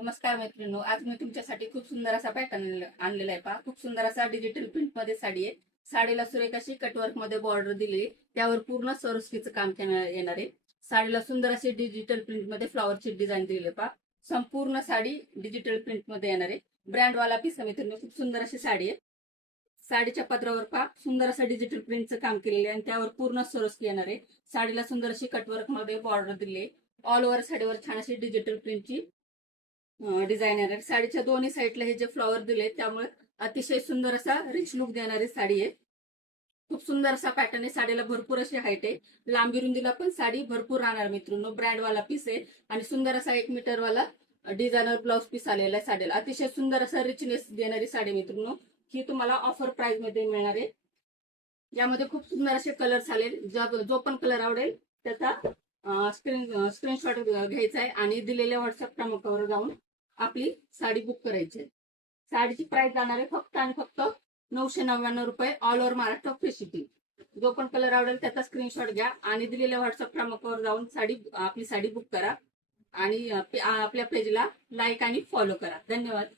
नमस्कार मैत्रिणींनो, आज मी तुमच्यासाठी खूप सुंदर असा पॅटर्न आणलेला आहे. पहा, खूप सुंदर असा डिजिटल प्रिंट मध्ये साडी आहे. साडीला सुरेख अशी कटवर्क मध्ये बॉर्डर दिली, त्यावर पूर्ण सरोस्कीचं काम येणार आहे. साडीला सुंदर अशी डिजिटल प्रिंट मध्ये फ्लॉवरची डिझाईन दिली आहे. पहा, संपूर्ण साडी डिजिटल प्रिंट मध्ये येणार आहे. ब्रँडवाला पीस आहे मित्रांनो, खूप सुंदर अशी साडी आहे. साडीच्या पदरावर पहा, सुंदर असं डिजिटल प्रिंटचं काम केलेलं आहे आणि त्यावर पूर्ण सरोस्की येणार आहे. साडीला सुंदर अशी कटवर्क मध्ये बॉर्डर दिली आहे. ऑल ओव्हर साडीवर छान अशी डिजिटल प्रिंटची डिझायनर आहे. साडीच्या दोन्ही साईडला हे जे फ्लॉवर दिले त्यामुळे अतिशय सुंदर असा रिच लुक देणारी साडी आहे. खूप सुंदर असा पॅटर्न आहे. साडीला भरपूर अशी हाईट आहे. लांबी रुंदीला पण साडी भरपूर राहणार मित्रांनो. ब्रँडवाला पीस आहे आणि सुंदर असा 1 मीटर वाला डिझायनर ब्लाउज पीस आलेला आहे साडीला. अतिशय सुंदर असा रिचनेस देणारी साडी मित्रांनो. ही तुम्हाला ऑफर प्राइस मध्ये मिळणार आहे. यामध्ये खूप सुंदर असे कलर्स आले. जो पण कलर आवडेल त्याचा स्क्रीनशॉट घ्यायचा आहे आणि दिलेल्या व्हॉट्सअप क्रमांकावर जाऊन आपली साडी बुक करायची आहे. साडीची प्राइस जाणार आहे फक्त आणि फक्त 999 रुपये, all over Maharashtra free shipping. जो पण कलर आवडेल त्याचा स्क्रीनशॉट घ्या आणि दिलेल्या व्हॉट्सअप क्रमांकावर जाऊन आपली साडी बुक करा आणि आपल्या पेजला लाईक आणि फॉलो करा. धन्यवाद.